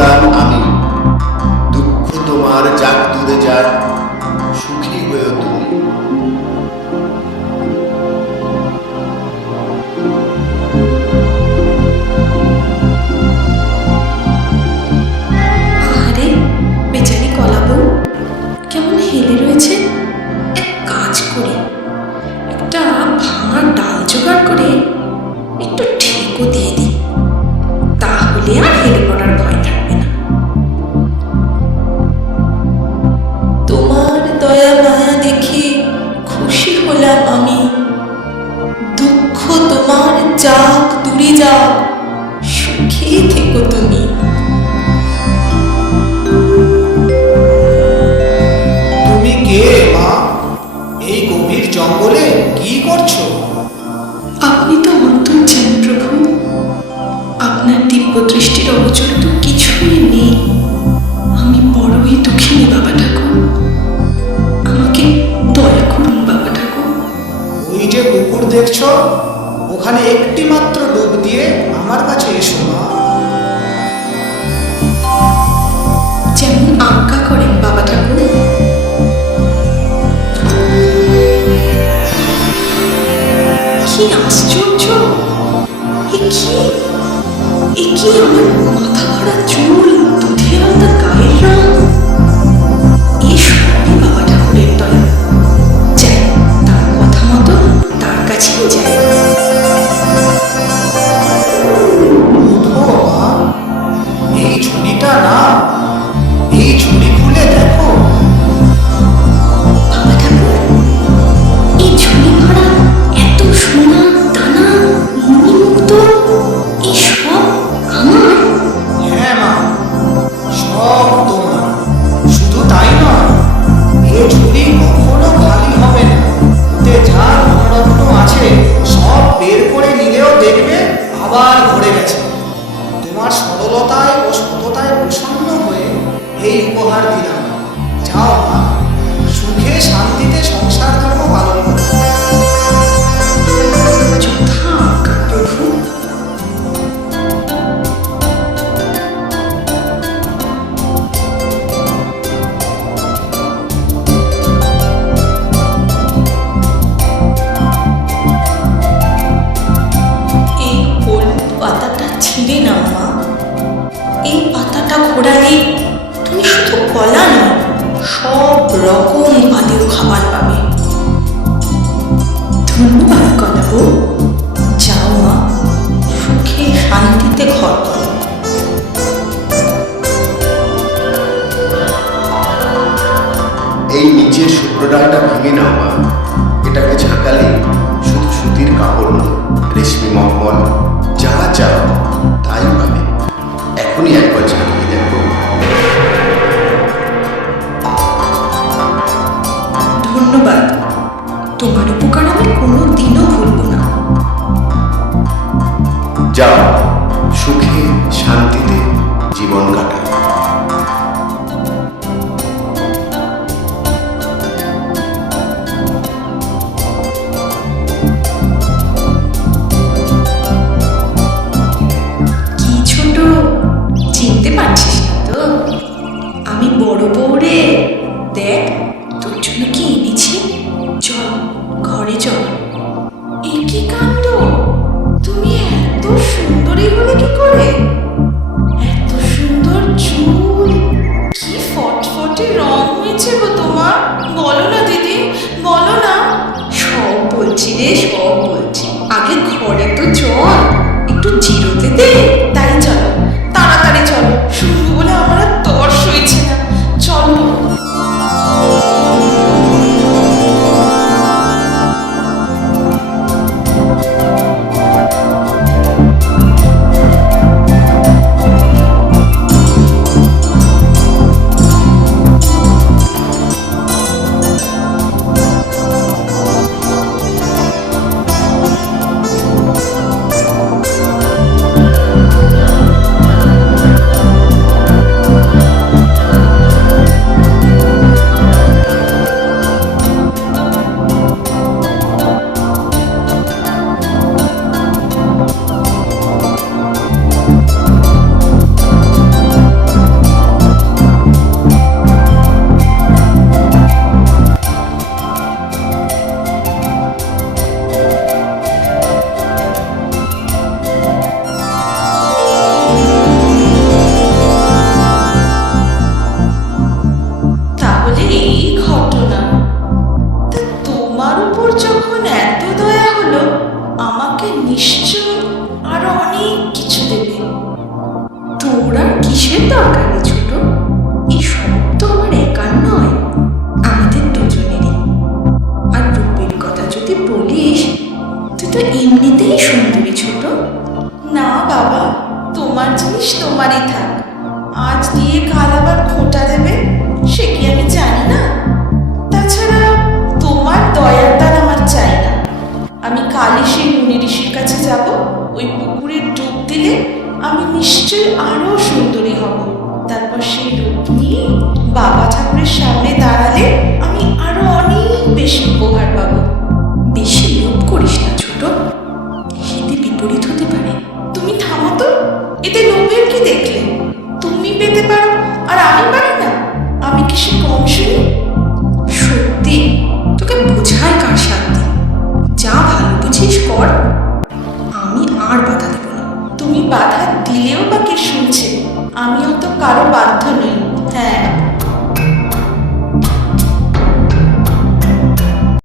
হলাম আমি, দুঃখ তোমার যাক দূরে যাক, সুখী হয়েও তুমি। আরে বেচারি কলা বউ কেমন হেলে রয়েছে। এক কাজ করি, একটা ভাঙা ডাল জোগাড় করে একটু ঠেকও দিয়ে দিই, তাহলে আর হেলে পড়ার ভয় থাকবে না। তোমার দয়া মায়া দেখে খুশি হলাম আমি, দুঃখ তোমার যাক দূরে যাক, সুখে থেকো তুমি। তুমি কে মা? এই গভীর জঙ্গলে কি করছো? আপনি তো অন্তর্যামী প্রভু, আপনার দিব্য দৃষ্টির অগোচর তো কিছুই নেই। আমি বড়ই দুঃখিনী বাবা ঠাকুর, আমাকে দয়া করুন বাবা ঠাকুর। ওই যে পুকুর দেখছো, ওখানে একটি মাত্র ডুব দিয়ে আমার কাছে এসো মা। যেমন আজ্ঞা করেন বাবা ঠাকুর। কি আশ্চর্য! এ কি আমার মাথা ভরা চুল, দুধে আলাদা গায়ের রং! এই সবই বাবা ঠাকুরের দয়া। যাই, তার কথা মতো তার কাছেই যাই। উঠো মা, এই ঝুড়িটা না, এই ঝুড়ি খুলে দেখো। বাবা ঠাকুর, এই ঝুলি ভরা এত সোনা দানা মণিমুক্ত, এই সব আমার? হ্যাঁ মা, সব তোমার। শুধু তাই নয়, এই ঝুড়ি কখনো খালি হবে না। ওতে যা ধনরত্ন আছে সব বের করে নিলেও দেখবে আবার ভরে গেছে। তোমার সরলতায় ও সততায় প্রসন্ন হয়ে এই উপহার দিলাম। যাও মা, সুখে শান্তিতে সংসার ধর্ম পালন করো। যথা আজ্ঞা প্রভু। এই হলুদ পাতাটা ছিঁড়ে নাও মা। এই পাতাটা ঘোরালে তুমি শুধু কলা নয়, সব রকম পানীয় খাবার পাবে। ধন্যবাদ কলা বউ। যাও মা, সুখে শান্তিতে ঘর করো। এই নিচের শুকনো ডালটা ভেঙে নাও মা, এটাকে ঝাঁকালে শুধু সুতির কাপড় নয়, রেশমি মহমল যা চাও তাই পাবে। এখনই একবার ঝাঁকিয়ে দেখো। ধন্যবাদ, তোমার উপকার আমি কোনো দিনও ভুলব না। যাও, সুখে শান্তিতে জীবন কাটাও। কি ছোট, চিনতে পারছিস না তো? আমি বড় বউ রে। দেখ, তোর জন্য কি এনেছি। চল, ঘরে চল। এ কি কাণ্ড! তুমি এত সুন্দরী হলে কি করে? এত সুন্দর চুল, কি ফটফটে রং হয়েছে গো তোমার। বলো না দিদি, বলো না। সব বলছি রে, সব বলছি। আগে ঘরে তো চল, একটু জিরোতে দে। তাই চলো, তাড়াতাড়ি চলো, শুনবো বলে আমার আর তর সইছে না। চলো। কিসের দরকার রে ছোট? এই সব তো আমার একার নয়, আমাদের দুজনেরই। আর রূপের কথা যদি বলিস, তুই তো এমনিতেই সুন্দরী ছোট। না বাবা, তোমার জিনিস তোমারই থাক। আজ দিয়ে কাল আবার খোঁটা দেবে, সে কি আমি জানি না? তাছাড়া তোমার দয়ার দান আমার চাই না। আমি কালই সেই মুনি ঋষির কাছে যাব। ওই পুকুরে ডুব দিলে আমি নিশ্চয়ই আরো সুন্দরী হব। তারপর সেই রূপ নিয়ে বাবা ঠাকুরের সামনে দাঁড়ায়